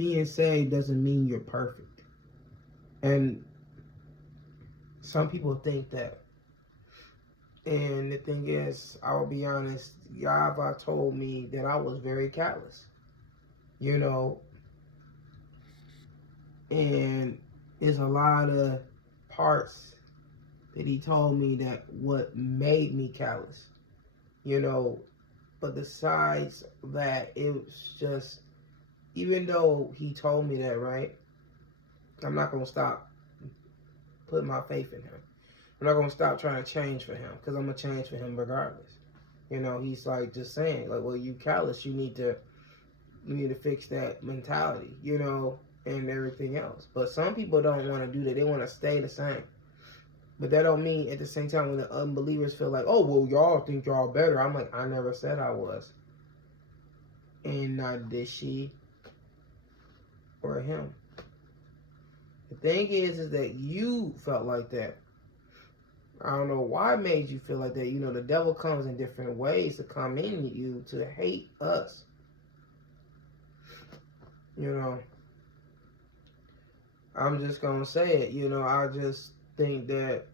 being saved doesn't mean you're perfect. And some people think that. And the thing is, I will be honest, Yahweh told me that I was very callous. You know, and there's a lot of parts that he told me that what made me callous. You know, but besides that, it was just, even though he told me that, right, I'm not going to stop putting my faith in him. I'm not going to stop trying to change for him, because I'm going to change for him regardless. You know, he's like just saying, like, well, you callous, you need to fix that mentality, you know, and everything else. But some people don't want to do that. They want to stay the same. But that don't mean at the same time when the unbelievers feel like, oh, well, y'all think y'all better. I'm like, I never said I was. And neither did she or him. The thing is that you felt like that. I don't know why it made you feel like that. You know, the devil comes in different ways to come in you to hate us. You know, I'm just going to say it. You know, I just think that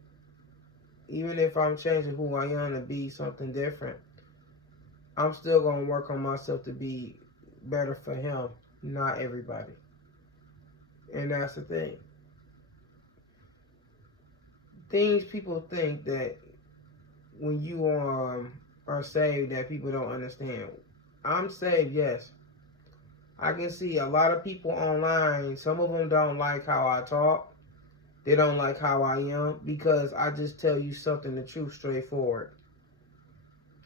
even if I'm changing who I am to be something different, I'm still going to work on myself to be better for him, not everybody. And that's the thing. Things people think that when you are saved that people don't understand. I'm saved, yes. I can see a lot of people online, some of them don't like how I talk. They don't like how I am because I just tell you something, the truth, straightforward.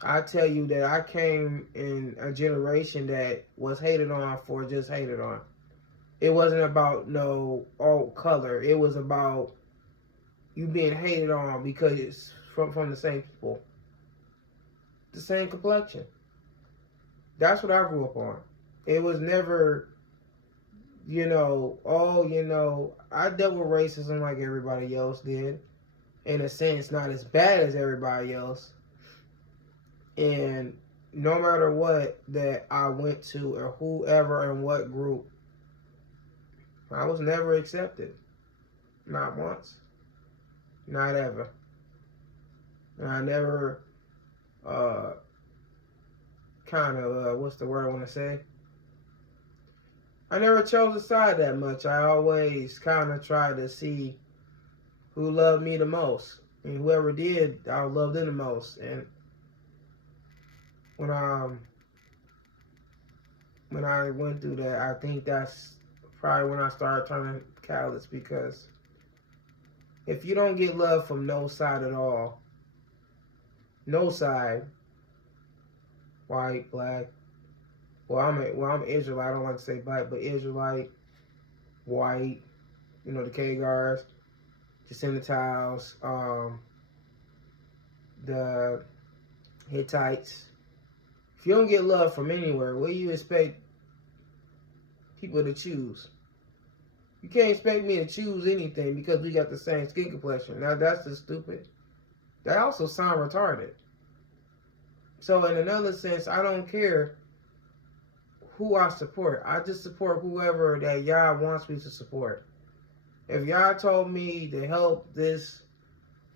I tell you that I came in a generation that was hated on for just hated on. It wasn't about no color. It was about you being hated on because it's from the same people. The same complexion. That's what I grew up on. It was never, you know, I dealt with racism like everybody else did. In a sense, not as bad as everybody else. And no matter what that I went to or whoever and what group, I was never accepted. Not once. Not ever. And I never what's the word I want to say? I never chose a side that much. I always kind of tried to see who loved me the most. And whoever did, I loved them the most. And when I went through that, I think that's probably when I started turning callous, because if you don't get love from no side at all, no side, white, black, I'm Israelite, I don't like to say black, but Israelite, white, you know, the Khagars, Gentiles, the Hittites. If you don't get love from anywhere, what do you expect people to choose? You can't expect me to choose anything because we got the same skin complexion. Now that's just stupid. That also sound retarded. So in another sense, I don't care who I support. I just support whoever that Yah wants me to support. If Yah told me to help this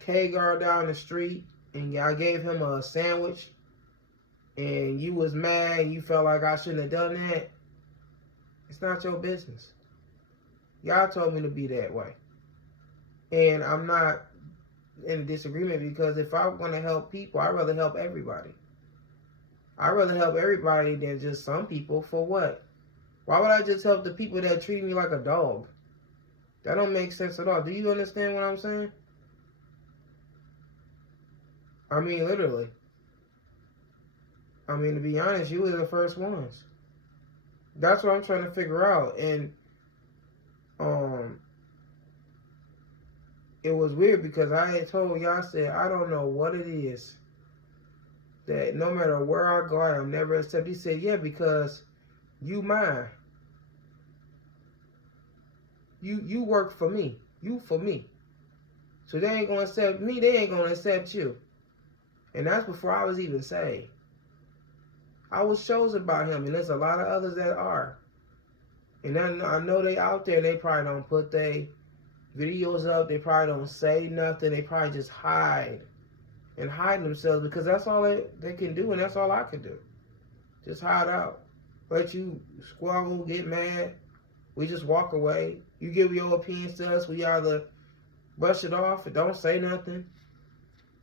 Khagar down the street and Yah gave him a sandwich and you was mad and you felt like I shouldn't have done that, it's not your business. Yah told me to be that way. And I'm not in a disagreement, because if I want to help people, I'd rather help everybody. I'd rather help everybody than just some people. For what? Why would I just help the people that treat me like a dog? That don't make sense at all. Do you understand what I'm saying? I mean, literally. I mean, to be honest, you were the first ones. That's what I'm trying to figure out. And it was weird because I had told y'all, I said, I don't know what it is that no matter where I go, I'm never accepted. He said, yeah, because you mine. You work for me. You for me. So they ain't going to accept me. They ain't going to accept you. And that's before I was even saved. I was chosen by him, and there's a lot of others that are. And I know they out there. They probably don't put their videos up. They probably don't say nothing. They probably just hide and hide themselves because that's all they can do, and that's all I can do. Just hide out. Let you squabble, get mad. We just walk away. You give your opinions to us. We either brush it off or don't say nothing.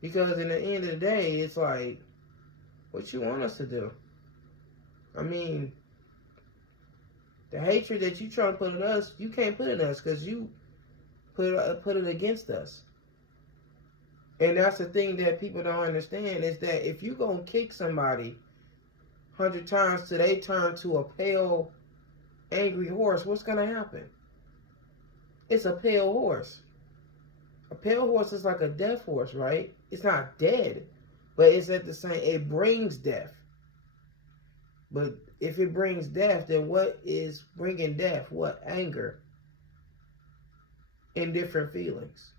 Because in the end of the day, it's like, what you want us to do? I mean, the hatred that you try to put in us, you can't put in us because you put it against us. And that's the thing that people don't understand is that if you gonna kick somebody 100 times till they turn to a pale, angry horse, what's gonna happen? It's a pale horse. A pale horse is like a deaf horse, right? It's not dead, but it's at the same. It brings death. But if it brings death, then what is bringing death? What? Anger and different feelings.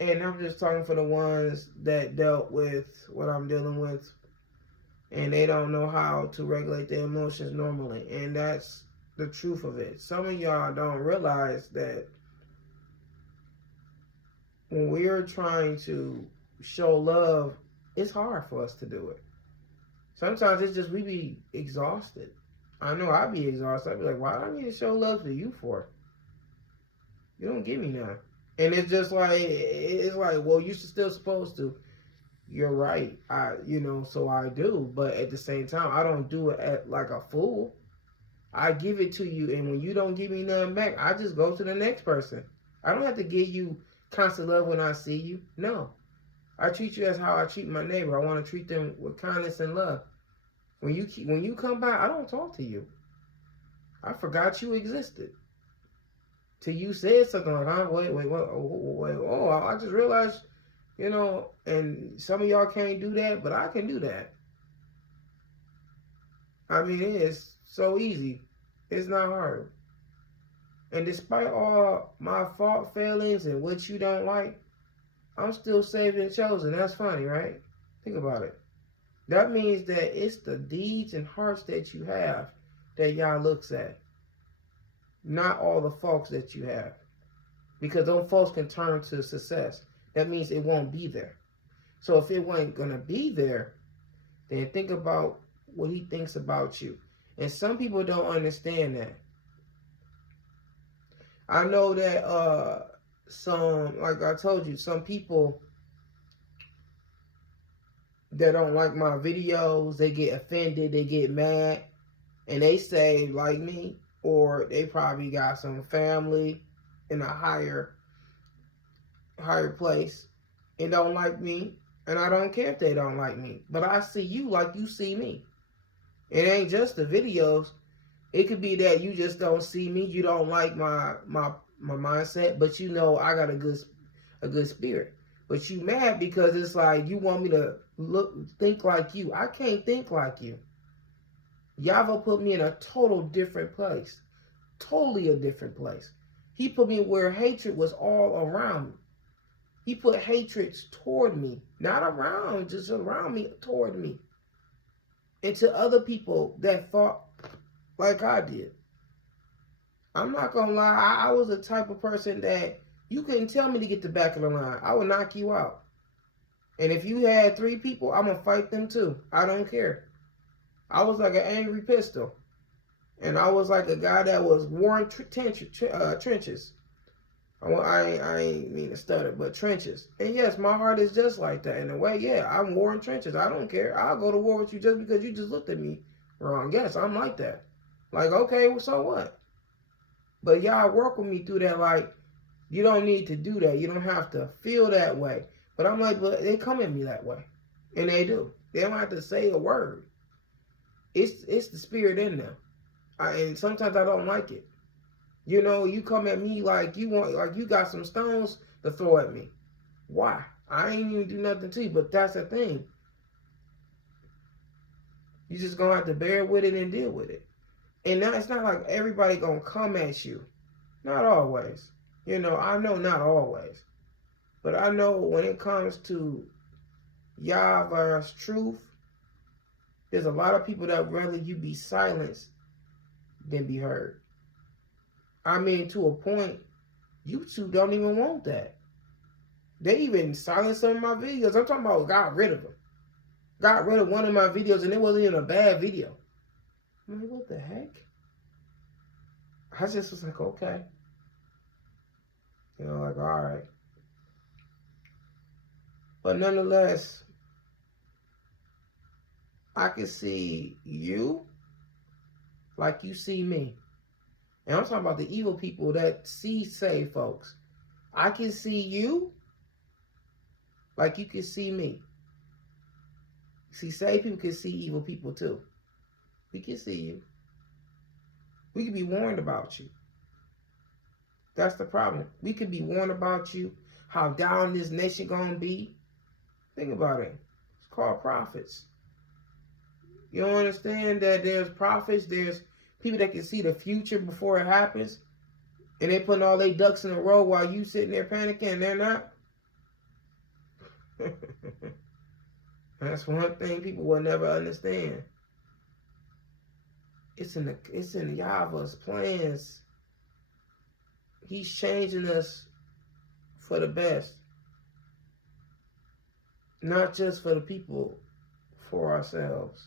And I'm just talking for the ones that dealt with what I'm dealing with, and they don't know how to regulate their emotions normally. And that's the truth of it. Some of y'all don't realize that when we're trying to show love, it's hard for us to do it. Sometimes it's just we be exhausted. I know I be exhausted. I be like, why do I need to show love to you for? You don't give me none. And it's just like, well, you're still supposed to. You're right. So I do. But at the same time, I don't do it like a fool. I give it to you, and when you don't give me nothing back, I just go to the next person. I don't have to give you constant love when I see you. No. I treat you as how I treat my neighbor. I want to treat them with kindness and love. When you come by, I don't talk to you. I forgot you existed. Till you said something like, I just realized, and some of y'all can't do that, but I can do that. I mean, it's so easy. It's not hard. And despite all my fault, failings, and what you don't like, I'm still saved and chosen. That's funny, right? Think about it. That means that it's the deeds and hearts that you have that y'all looks at. Not all the faults that you have. Because those faults can turn to success. That means it won't be there. So if it wasn't going to be there, then think about what he thinks about you. And some people don't understand that. I know that like I told you, some people that don't like my videos, they get offended, they get mad, and they say like me, or they probably got some family in a higher place and don't like me, and I don't care if they don't like me, but I see you like you see me. It ain't just the videos. It could be that you just don't see me, you don't like my mindset, but I got a good spirit. But you mad because it's like you want me to think like you. I can't think like you. Yahweh put me in a total different place. Totally a different place. He put me where hatred was all around me. He put hatred toward me. Not around, just around me, toward me. And to other people that thought like I did. I'm not going to lie. I was the type of person that you couldn't tell me to get the back of the line. I would knock you out. And if you had 3 people, I'm going to fight them too. I don't care. I was like an angry pistol. And I was like a guy that was warring trenches. I ain't mean to stutter, but trenches. And yes, my heart is just like that. In a way, yeah, I'm warring trenches. I don't care. I'll go to war with you just because you just looked at me wrong. Yes, I'm like that. Like, okay, well, so what? But y'all work with me through that. Like, you don't need to do that. You don't have to feel that way. But I'm like, but they come at me that way. And they do. They don't have to say a word. It's the spirit in them. And sometimes I don't like it. You come at me like you got some stones to throw at me. Why? I ain't even do nothing to you, but that's the thing. You just gonna have to bear with it and deal with it. And now it's not like everybody gonna come at you. Not always. I know not always. But I know when it comes to Yahweh's truth, there's a lot of people that rather you be silenced than be heard. I mean, to a point, YouTube don't even want that. They even silenced some of my videos. I'm talking about got rid of them. Got rid of one of my videos, and it wasn't even a bad video. I'm like, what the heck? I just was like, okay. You know, like, all right. But nonetheless, I can see you like you see me. And I'm talking about the evil people that see saved folks. I can see you like you can see me. See, saved people can see evil people too. We can see you. We can be warned about you. That's the problem. We can be warned about you, how down this nation gonna be. Think about it. It's called prophets. You don't understand that there's prophets, there's people that can see the future before it happens, and they putting all their ducks in a row while you sitting there panicking and they're not? That's one thing people will never understand. It's in Yahweh's plans. He's changing us for the best. Not just for the people, for ourselves.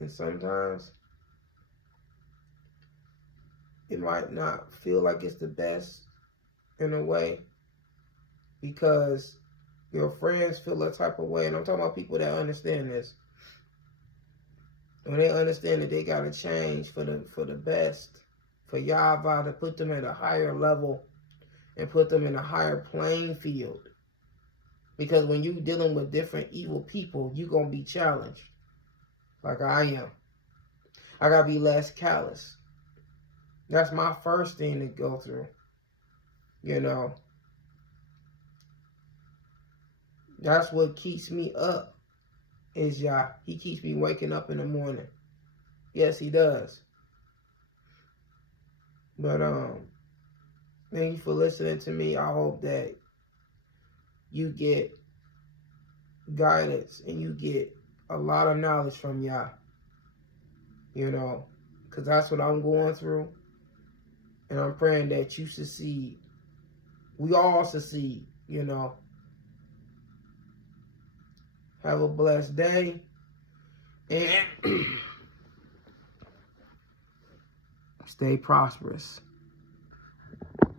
And sometimes it might not feel like it's the best in a way, because your friends feel that type of way. And I'm talking about people that understand this. When they understand that they got to change for the best, for Yahweh to put them at a higher level and put them in a higher playing field. Because when you're dealing with different evil people, you're going to be challenged. Like I am. I got to be less callous. That's my first thing to go through. You know. That's what keeps me up. Is Yah. He keeps me waking up in the morning. Yes, he does. But thank you for listening to me. I hope that you get guidance and you get a lot of knowledge from Yah. You know, because that's what I'm going through. And I'm praying that you succeed. We all succeed, you know. Have a blessed day. And stay prosperous.